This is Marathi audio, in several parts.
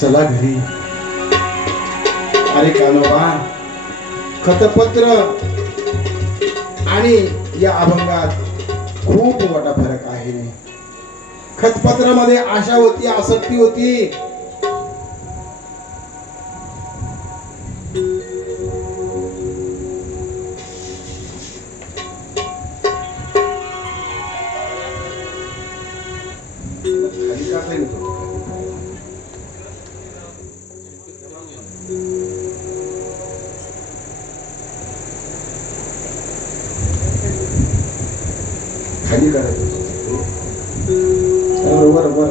चला घरी. अरे कानोबा, खतपत्र आणि या अभंगात खूप मोठा फरक आहे. खतपत्रामध्ये आशा होती, आसक्ती होती. खाली करायचं बरोबर.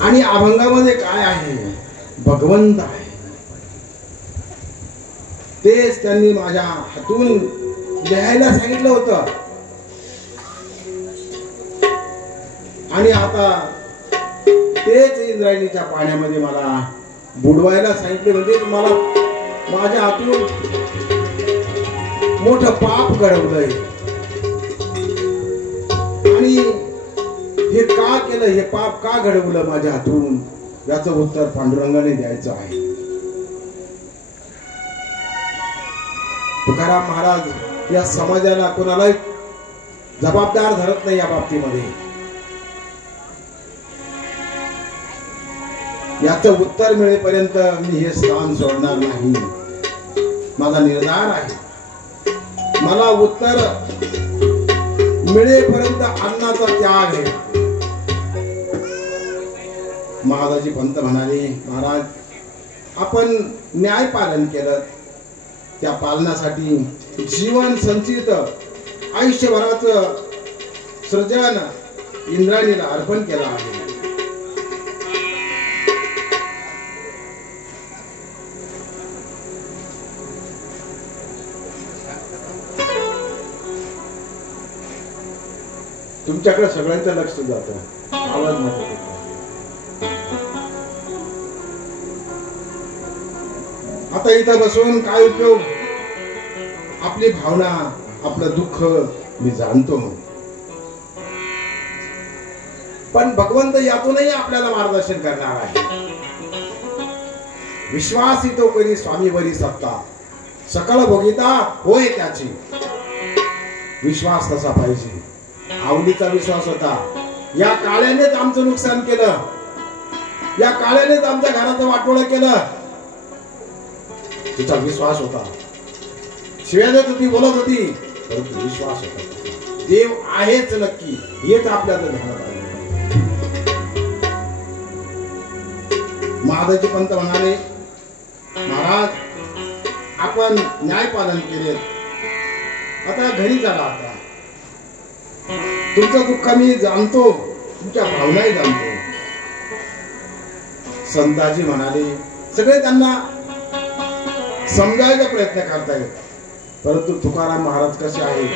आणि अभंगामध्ये काय आहे? भगवंत आहे. तेच त्यांनी माझ्या हातून लिहायला सांगितलं होतं. आणि आता तेच इंद्रायणीच्या पाण्यामध्ये मला बुडवायला सांगितले. म्हणजे मला माझ्या हातून मोठं पाप घडवलंय. आणि हे का केलं, हे पाप का घडवलं माझ्या हातून, याचं उत्तर पांडुरंगाने द्यायचं आहे. तुकाराम महाराज या समाजाला कोणालाही जबाबदार धरत नाही या बाबतीमध्ये. याचं उत्तर मिळेपर्यंत मी हे स्थान सोडणार नाही. माझा निर्धार आहे. मला उत्तर मिळेपर्यंत अन्नाचा त्याग आहे. महादाजी पंत म्हणाले, महाराज आपण न्याय पालन केलं, त्या पालनासाठी जीवन संचित आयुष्यभराचं सृजन इंद्रायणीला अर्पण केलं आहे. तुमच्याकडे सगळ्यांचं लक्ष जातं, आवाज नको. आता इथं बसून काय उपयोग? आपली भावना, आपलं दुःख मी जाणतो, पण भगवंत यातूनही आपल्याला मार्गदर्शन करणार आहे. विश्वास तो करी स्वामीवरी सत्ता, सकळ भोगिता होय त्याची. विश्वास तसा पाहिजे. आवडीचा विश्वास होता. या काळ्यानेच आमचं नुकसान केलं, या काळ्यानेच आमच्या घराचं वाटोळं केलं. तिचा विश्वास होता. शिव्या देत होती, बोलत होती, परंतु विश्वास होता. देव आहेच नक्की, हेच आपल्याला ध्यानात आलं. महादाजी पंत म्हणाले, महाराज आपण न्याय पालन केले, आता घरी चला. आता तुमचं दुःख मी जाणतो, तुमच्या भावनाही जाणतो. संताजी म्हणाले, सगळे त्यांना समजायचा प्रयत्न करतायत, परंतु तुकाराम महाराज कसे आहेत?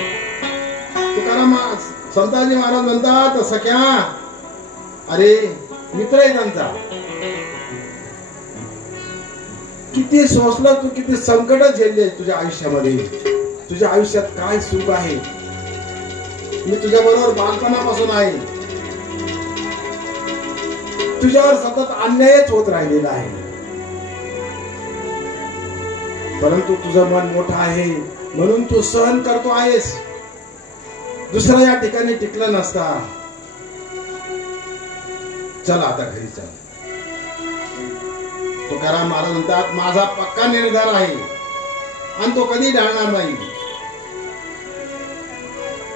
संताजी महाराज म्हणतात, सख्या अरे मित्र आहे त्यांचा. किती सोसलं तू, किती संकट झेलले तुझ्या आयुष्यामध्ये. तुझ्या आयुष्यात काय सुख आहे? मी तुझ्या बरोबर बालपणापासून आहे. तुझ्यावर सतत अन्यायच होत राहिलेला आहे, परंतु तुझं मन मोठं आहे म्हणून तू सहन करतो आहेस. दुसरा या ठिकाणी टिकला नसता. चला आता घरी चल. तुकाराम महाराज म्हणतात, माझा पक्का निर्धार आहे आणि तो कधी ढळणार नाही.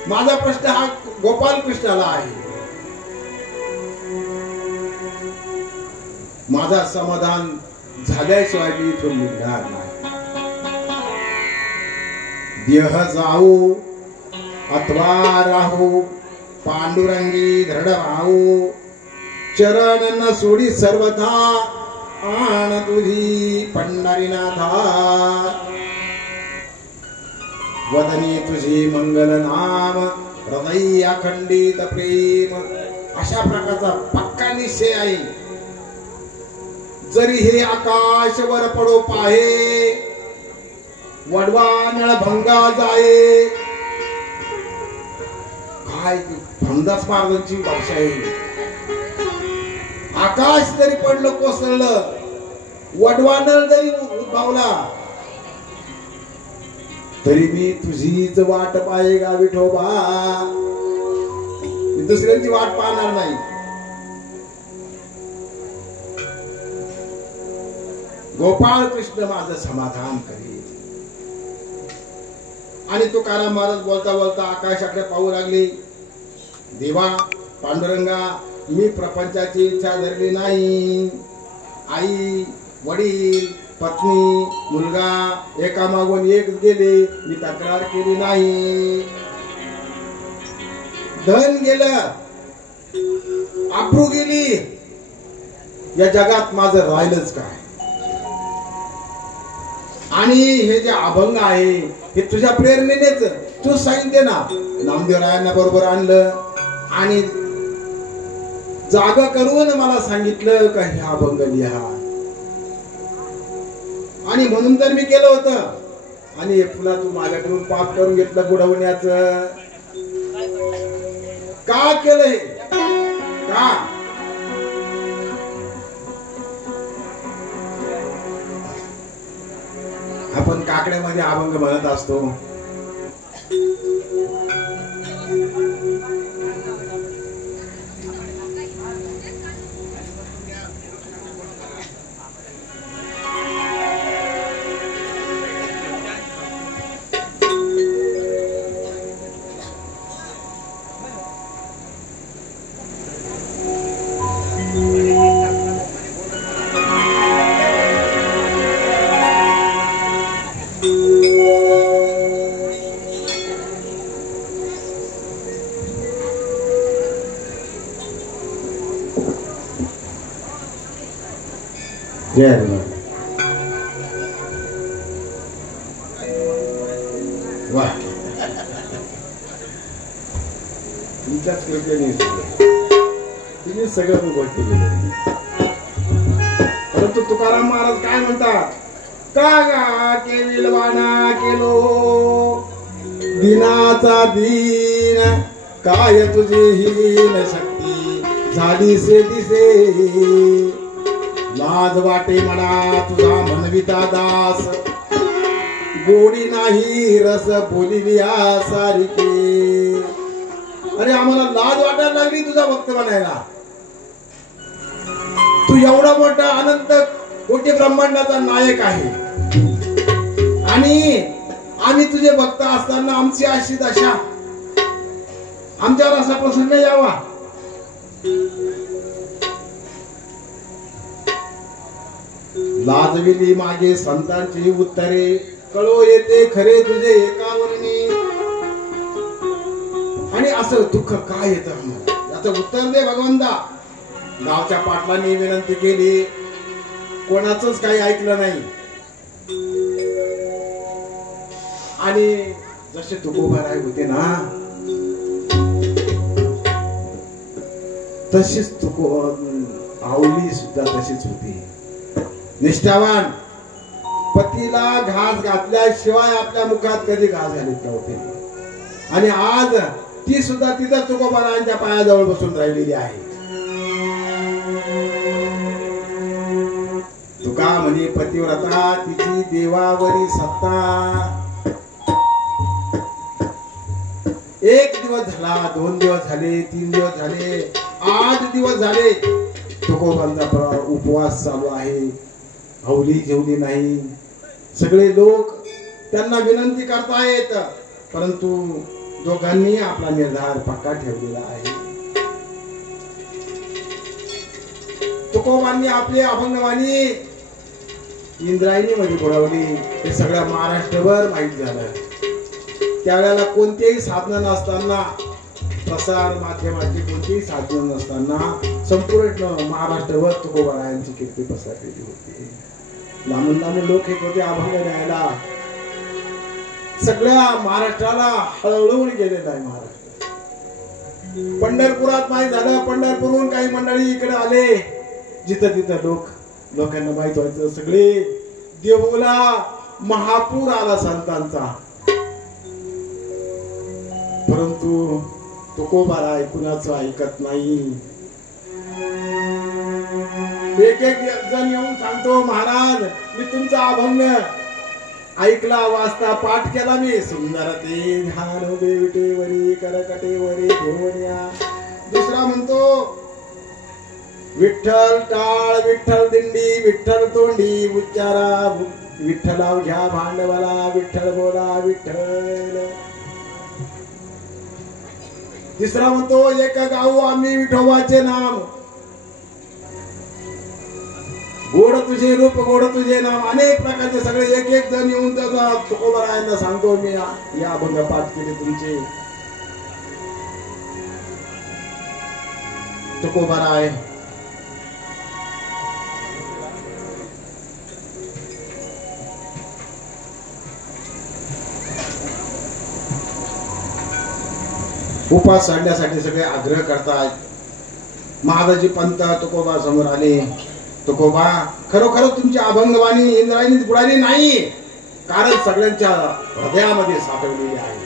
माझा प्रश्न हा गोपाल कृष्णाला आहे. माझा समाधान झाल्याशिवाय मी इथून निघणार नाही. देह जाऊ अथवा राहू, पांडुरंगी दृढ राहू. चरण न सोडी सर्वथा, आण तुझी पंढरीनाथा. वदनी तुझी मंगल नाम, हृदय अखंडित प्रेम. अशा प्रकारचा पक्का निश्चय आहे. जरी हे आकाश वर पडो पाहे, वडवा नळभंगा जाये. काय भंगास महाराजांची भाषा आहे. आकाश जरी पडलं कोसळलं, वडवा नळ जरी उद्भवला, तरी मी तुझीच वाट पाहेगा विठोबा. मी दुसऱ्यांची वाट पाहणार नाही. गोपाळ कृष्ण माझं समाधान करेल. आणि तुकाराम महाराज बोलता बोलता आकाशाकडे पाहू लागले. देवा पांडुरंगा, मी प्रपंचाची इच्छा धरली नाही. आई वडील पत्नी मुलगा एकामागून एक गेले, मी तक्रार केली नाही. धन गेलं, आबरू गेली, या जगात माझं राहिलंच काय. आणि हे जे अभंग आहे हे तुझ्या प्रेरणेनेच तू सांगितले ना. नामदेवरायांना बरोबर आणलं आणि जागा करून मला सांगितलं का हे अभंग लिहा. आणि म्हणून तर मी केलं होतं. आणि पुन्हा तू माझ्याकडून पाप करून घेतलं बुडवण्याचं. का केलं हे? का? आपण काकड्यामध्ये अभंग म्हणत असतो. जय हनुमान. वाह, तुमच्याच कृपेने तुम्ही सगळं गोष्टी केली. परंतु तुकाराम महाराज काय म्हणतात? का गा केविलवाना केलो दिनाचा दीन, काय तुझी हीन शक्ती झाली से दिसे. लाज वाटे मला तुझा म्हणविता दास, गोडी नाही रस बोलिलिया सारिके. अरे आम्हाला लाज वाटायला लागली तुझा भक्त बनायला. तू एवढा मोठा अनंत कोटी ब्रह्मांडाचा नायक आहे आणि आम्ही तुझे भक्त असताना आमची अशी दशा, आमच्यावर असा प्रसंग यावा. लाजविली मागे संतांची उत्तरे, कळो येते खरे तुझे एकावरणी. आणि असं दुःख काय येतं याचं उत्तर दे भगवंता. गावच्या पाटलांनी विनंती केली, कोणाचंच काही ऐकलं नाही. आणि जसे तुकोबाराय होते ना, तशीच आवली सुद्धा तशीच होती. निष्ठावान, पतीला घास घातल्याशिवाय आपल्या मुखात कधी घास घालीत नव्हते. आणि आज ती सुद्धा तिथं तुकोबारायांच्या पायाजवळ बसून राहिलेली आहे. तुका म्हणे पतिव्रता तिची देवावरी सत्ता. एक दिवस झाला, 2 दिवस झाले, 3 दिवस झाले, 8 दिवस झाले तुकोबांचा उपवास चालू आहे. हवली जेवली नाही. सगळे लोक त्यांना विनंती करतायत, परंतु दोघांनी आपला निर्धार पक्का ठेवलेला आहे. तुकोबांनी आपली अभंगवाणी इंद्रायणी मध्ये बुडवली. हे सगळं महाराष्ट्रभर माहीत झालं. त्यावेळेला कोणतेही साधन नसताना, प्रसार माध्यमाची कोणतीही साधन नसताना संपूर्ण महाराष्ट्रभर तुकोबारायांची कीर्ती पसरलेली होती. लांबून लांबून लोक येत होते अभंग न्यायला. सगळ्या महाराष्ट्राला हळहळून गेलेला आहे महाराष्ट्र. पंढरपुरात माहीत झालं. पंढरपूरहून काही मंडळी इकडे आले. जिथं तिथं लोकांना माहित व्हायचं. सगळे देहूला महापूर आला संतांचा, परंतु तुकोबाराय कुणाचं ऐकत नाही. एक एक जण येऊन सांगतो, महाराज मी तुमचा अभंग ऐकला, वाचता पाठ केला मी. सुंदर ते ध्यान बेवटेवरी करकटेवरी घेऊन या. दुसरा म्हणतो, विठ्ठल टाळ विठ्ठल दिंडी विठ्ठल तोंडी उच्चारा, विठ्ठलाव घ्या भांडवला, विठ्ठल बोला विठ्ठल. तिसरा म्हणतो, एक गाऊ आम्ही विठोबाचे नाम, गोड तुझे रूप गोड तुझे नाम. अनेक प्रकारचे सगळे एक एक जण येऊन त्याचा तुकोबारायांना सांगतो, मी या अभंग पाठ केले तुमचे. तुकोबाराय उपास साधण्यासाठी सगळे आग्रह करतात. महादाजी पंत तुकोबा समोर आले. तुकोबा, खरोखर तुमची अभंगवाणी इंद्रायणी बुडाली नाही, कारण सगळ्यांच्या हृदयामध्ये साठवलेली आहे.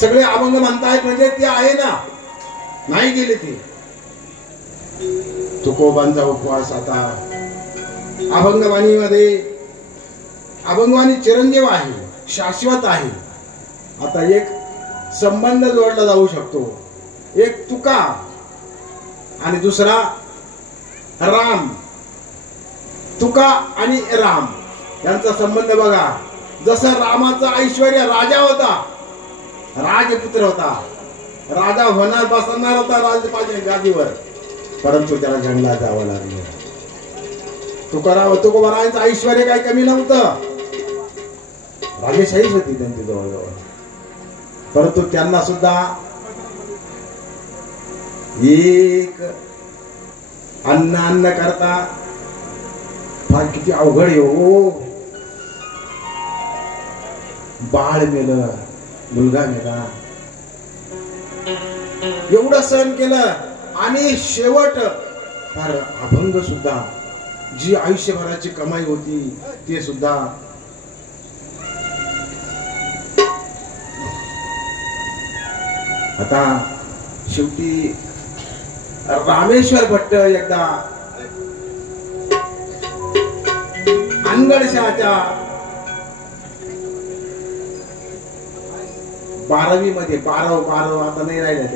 सगळे अभंग म्हणतायत म्हणजे ते आहे ना, नाही गेले ते. तुकोबांचा उपवास आता अभंगवाणीमध्ये, अभंगवाणी चिरंजीव आहे, शाश्वत आहे. आता एक संबंध जोडला जाऊ शकतो, एक तुका आणि दुसरा राम. तुका आणि राम यांचा संबंध बघा. जसं रामाचा ऐश्वर्य राजा होता, राजपुत्र होता, राजा होणार बसणार होता राजपाच्या गादीवर, परंतु त्याला जंगलात जावं लागलं. तुकोबारायांचं ऐश्वर्य काही कमी नव्हतं, राजेशाहीच होती त्यांची जवळजवळ, परंतु त्यांना सुद्धा एक अन्न करता फार किती अवघड आहे हो. बाळ मेलं, मुलगा मेला, एवढं सहन केलं. आणि शेवट फार अभंग सुद्धा, जी आयुष्यभराची कमाई होती ते सुद्धा. आता शेवटी रामेश्वर भट्ट एकदा अनगडशाच्या 12वी मध्ये, बारव आता नाही राहिलं,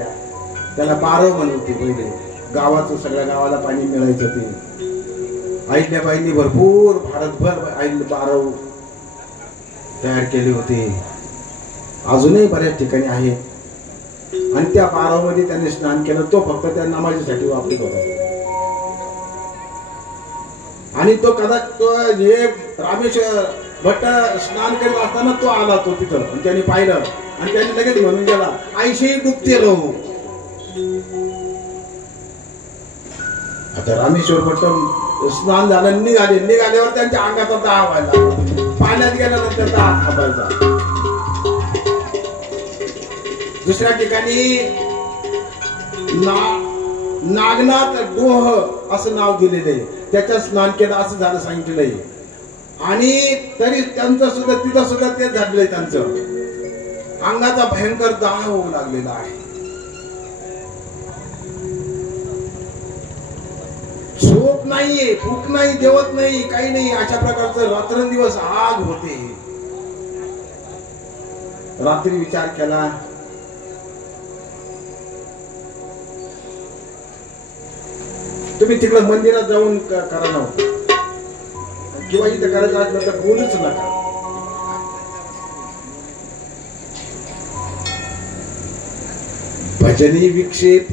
त्याला बारव म्हणत होते पहिले. गावाचं सगळ्या गावाला पाणी मिळायचं ते. अहिल्याबाईंनी भरपूर भारतभर बारव तयार केले होते, अजूनही बऱ्याच ठिकाणी आहेत. आणि त्या बारव मध्ये त्यांनी स्नान केलं, तो फक्त त्या नमाजीसाठी वापरत होता. आणि तो कदाचित तो हे रामेश्वर भट्ट स्नान करीत असताना तो आला, तो तिथं, आणि त्याने पाहिलं आणि त्याने लगेच म्हणून गेला, आईशी डुबते राहू. आता रामेश्वर भट्ट स्नान झालं, निघाल्यावर त्यांच्या अंगाचा दाह व्हायला, पाण्यात गेल्यानंतर दाह थांबायचा. दुसऱ्या ठिकाणी नागनाथ डोह असं नाव दिलेलं आहे, त्याच्यात स्नान केलं असं झालं सांगितलेलं आहे. आणि तरी त्यांचं सुद्धा तिथं सुद्धा तेच झालेलं आहे, त्यांचं अंगाचा भयंकर दाह होऊ लागलेला आहे. झोप नाहीये, भूक नाही, जेवत नाही, काही नाही, अशा प्रकारचं रात्रंदिवस आग होते. रात्री विचार केला, तुम्ही तिकडे मंदिरात जाऊन करा ना, किंवा इथं करायचं असलं तर बोलूच नका. भजनी विक्षेप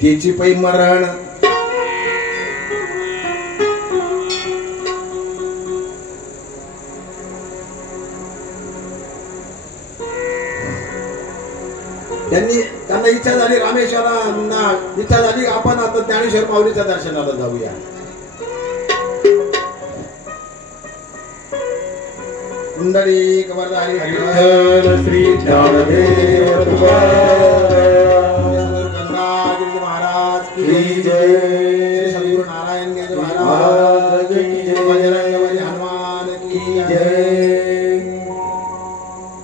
त्याची पै मरण. त्यांना इच्छा झाली, रामेश्वरांना इच्छा झाली, आपण आता ज्ञानेश्वर माऊलीच्या दर्शनाला जाऊया. कुंडलिक वरदारी विठ्ठल श्री ज्ञानदेव गंगागिरी महाराज की जय. श्री सद्गुरु नारायण गिरी महाराज की जय. बजरंग बली हनुमान की जय.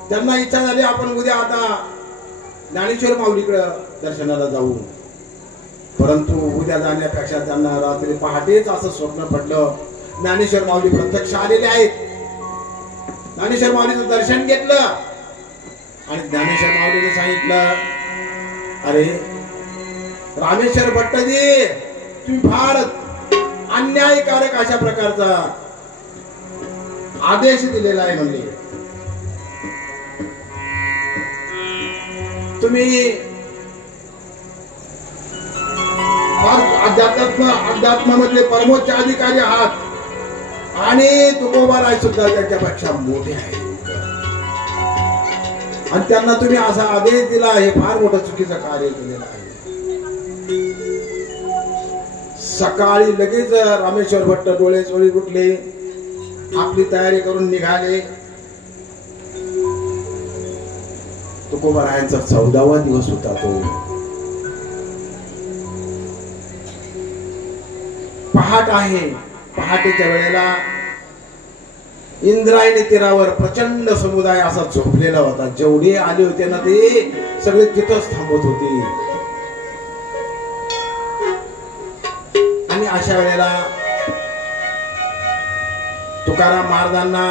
त्यांना इच्छा झाली आपण उद्या आता ज्ञानेश्वर माऊलीकडे दर्शनाला जाऊ, परंतु उद्या जाण्यापेक्षा त्यांना रात्री पहाटेच असं स्वप्न पडलं, ज्ञानेश्वर माऊली प्रत्यक्ष आलेले आहेत. ज्ञानेश्वर माऊलीचं दर्शन घेतलं आणि ज्ञानेश्वर माऊलीने सांगितलं, अरे रामेश्वर भट्टजी, तुम्ही फार अन्यायकारक अशा प्रकारचा आदेश दिलेला आहे. म्हणले तुम्ही अध्यात्मामधले परमोच्च अधिकारी आहात आणि तुकोबाराय सुद्धा त्याच्यापेक्षा मोठे आहे आणि त्यांना तुम्ही असा आदेश दिला, हे फार मोठं चुकीचं कार्य केलेलं आहे. सकाळी लगेच रामेश्वर भट्ट डोळे चोळी उठले, आपली तयारी करून निघाले. तुकोबारायांचा 14वा दिवस होता तो. पहाट आहे. पहाटेच्या वेळेला इंद्रायणी तीरावर प्रचंड समुदाय असा झोपलेला होता. जेवढे आले होते ना ते सगळे तिथंच थांबत होते. आणि अशा वेळेला तुकाराम महाराजांना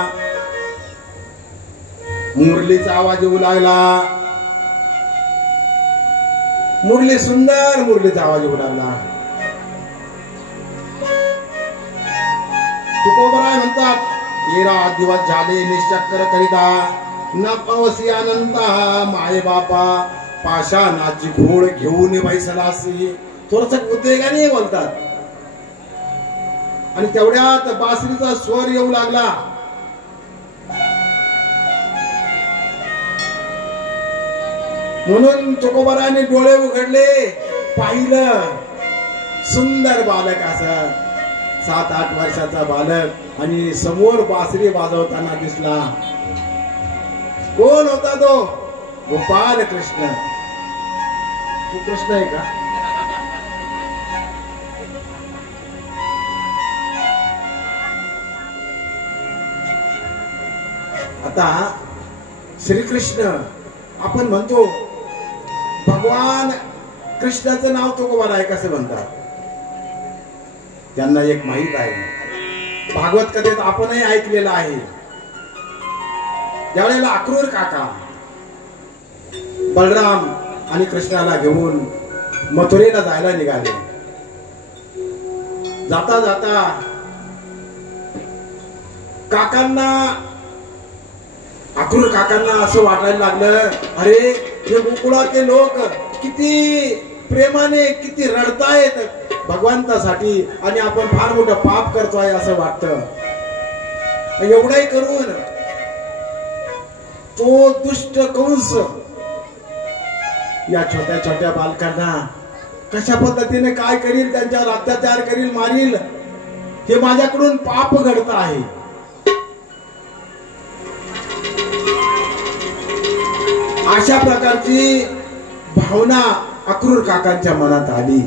मुरलीचा आवाज येऊ लागला. मुरली, सुंदर मुरलीचा आवाज येऊ लागला. तुकोबाराय म्हणतात, 13 दिवस झाले निश्चक्र करिता, न पावसी अनंत माये बापा, पाषाणाची घोड घेऊन बैसलासी. थोडस उद्वेगाने बोलतात. आणि तेवढ्यात बासरीचा स्वर येऊ लागला. म्हणून तुकोबाराने डोळे उघडले, पाहिलं सुंदर बालक, असं 7-8 वर्षाचा बालक आणि समोर बासरी वाजवताना दिसला. कोण होता तो? गोपाल कृष्ण. तू कृष्ण आहे का? आता श्रीकृष्ण आपण म्हणतो, भगवान कृष्णाचं नाव तुकोबाराय कसं म्हणतात? त्यांना एक माहित आहे, भागवत कथेत आपणही ऐकलेलं आहे. ज्यावेळेला अक्रूर काका बलराम आणि कृष्णाला घेऊन मथुरेला जायला निघाले, जाता जाता अक्रूर काकांना असं वाटायला लागलं, अरे हे गोकुळातले लोक किती प्रेमाने, किती रडतायत भगवंतासाठी आणि आपण फार मोठं पाप करतोय असं वाटतं. एवढंही करून तो दुष्ट कंस या छोट्या छोट्या बालकांना कशा पद्धतीने काय करील, त्यांच्यावर अत्याचार करील, मारील, हे माझ्याकडून पाप घडत आहे. अशा प्रकारची भावना अक्रूर काकांच्या मनात आली.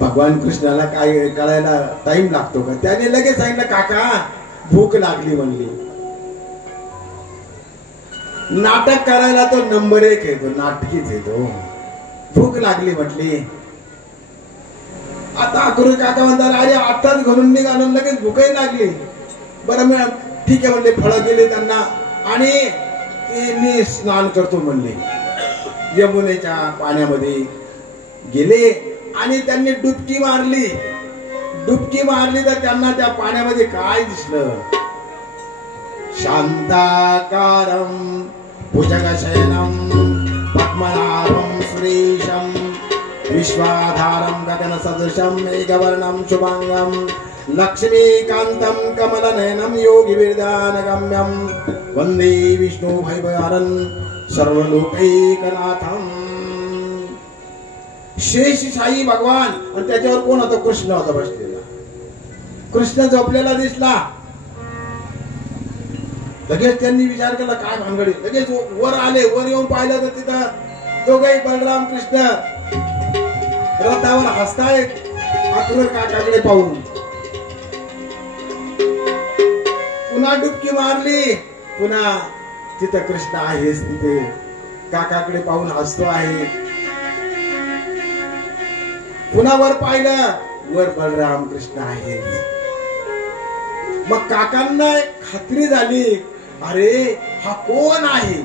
भगवान कृष्णाला काय कळायला टाइम लागतो का? त्याने लगेच सांगितलं, काका भूक लागली म्हणली. नाटक करायला तो नंबर 1 येतो, नाटकीच येतो. भूक लागली म्हटली. आता अक्रूर काका म्हणतात, अरे आताच घरून निघालो, लगेच भूकही लागली. बरं मॅडम ठीक आहे म्हणले. फळं दिले त्यांना आणि मी स्नान करतो म्हणले. यमुनेच्या पाण्यामध्ये गेले आणि त्यांनी डुबकी मारली. डुबकी मारली तर त्यांना त्या पाण्यामध्ये काय दिसलं? शांताकारं भुजगशयनं पद्मनाभं सुरेशं विश्वाधारं गगनसदृशं मेघवर्णं शुभांगं लक्ष्मीकान्तं कमलनयनं योगिविरदानगम्यं वन्दे विष्णुभैवहरं सर्वलोकैकनाथं. शेषशाही भगवान आणि त्याच्यावर कोण होता? कृष्ण होता बसलेला. कृष्ण झोपलेला दिसला. लगेच त्यांनी विचार केला काय भानगडी. लगेच वर आले. वर येऊन पाहिलं तर तिथं दोघेही बलराम कृष्ण रथावर हसतायत अक्रूर काकाकडे पाहून. पुन्हा पुन्हा डुबकी मारली, पुन्हा तिथं कृष्ण आहेस, तिथे काकाकडे पाहून हसतो आहे. पुन्हा वर पाहिलं, वर बलराम कृष्ण आहेस. मग काकांना खात्री झाली, अरे हा कोण आहे?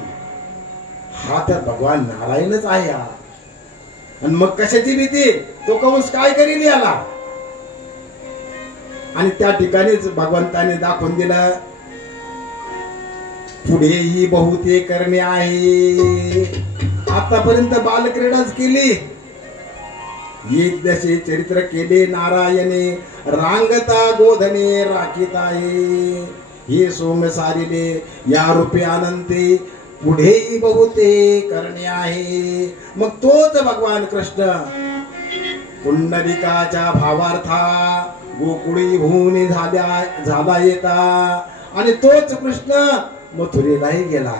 हा तर भगवान नारायणच आहे. आणि मग कशाची भीती? तो कंस काय करील याला? आणि त्या ठिकाणीच भगवंताने दाखवून दिलं, पुढेही बहुते करणे आहे. आतापर्यंत बालक्रीडाच केली, यज्ञाचे चरित्र केले नारायणे, रांगता गोधने राखीत आहे. हे सोम सारिले या रूपे अनंते, पुढेही बहुते करणे आहे. मग तोच भगवान कृष्ण पुंडलिकाच्या भावार्था गोकुळी भूमी झाला येता. आणि तोच कृष्ण मथुरेलाही गेला.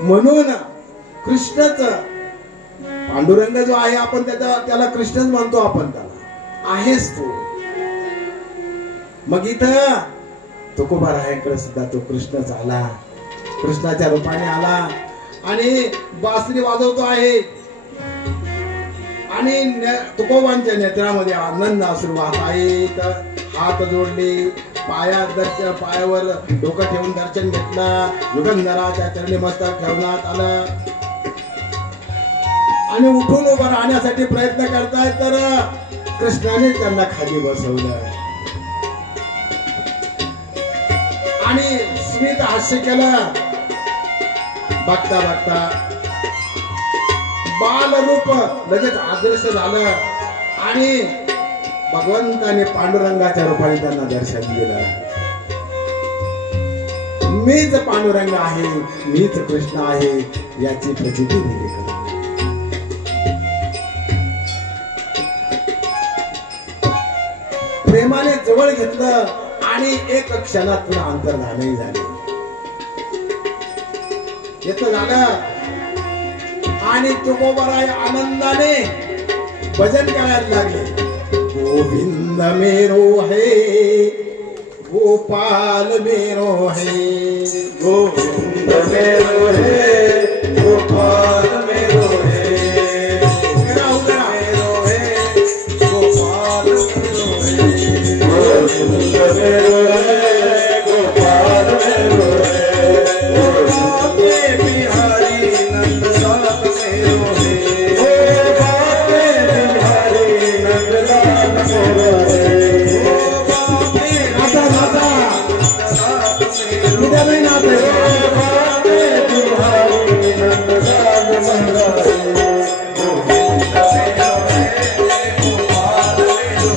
म्हणून कृष्णच पांडुरंग जो आहे, आपण त्याला कृष्णच म्हणतो. आपण त्याला आहेस तू. मग इथं तुकोबारायांकडे सुद्धा तो कृष्णच आला, कृष्णाच्या रूपाने आला आणि बासरी वाजवतो आहे. आणि तुकोबांच्या नेत्रामध्ये आनंद अश्रू वाहत आहेत. हात जोडले, पायावर डोकं ठेवून दर्शन घेतलं. युगंधराच्या चरणी मस्तक ठेवण्यात आलं आणि उठून उभं राहण्यासाठी प्रयत्न करतायत, तर कृष्णाने त्यांना खाली बसवलं आणि स्मित हास्य केलं. बघता बघता बालरूप लगेच आदर्श झालं आणि भगवंताने पांडुरंगाच्या रूपाने त्यांना दर्शन दिलं. मीच पांडुरंग आहे, मीच कृष्ण आहे याची प्रचिती दिली. प्रेमाने जवळ घेतलं आणि एक क्षणात पुन्हा अंतर्धानही झाले. येत झालं आणि तुकोबाराय आनंदाने भजन करायला लागले. गोविंद मेरो है, गोपाल मेरो है, गोविंद मेरो है, गोपाल मेरो है, मेरो है, गोपाल मेरो है, गोविंद मेरो है, गोपाल मेरो है, बापे बिहारी नंदलाल मेरो है, ओ बापे बिहारी नंदलाल मेरो है, ओ बापे नाता नाता उद्या नाही नाते, ओ बापे बिहारी नंदलाल मेरो है, गोविंद मेरो है, गोपाल मेरो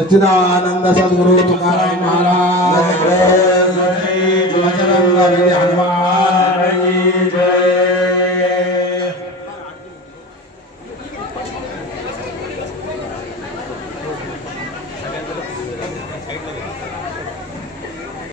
सच्चिदानंद सद्गुरु तुकाराम महाराज हनुमान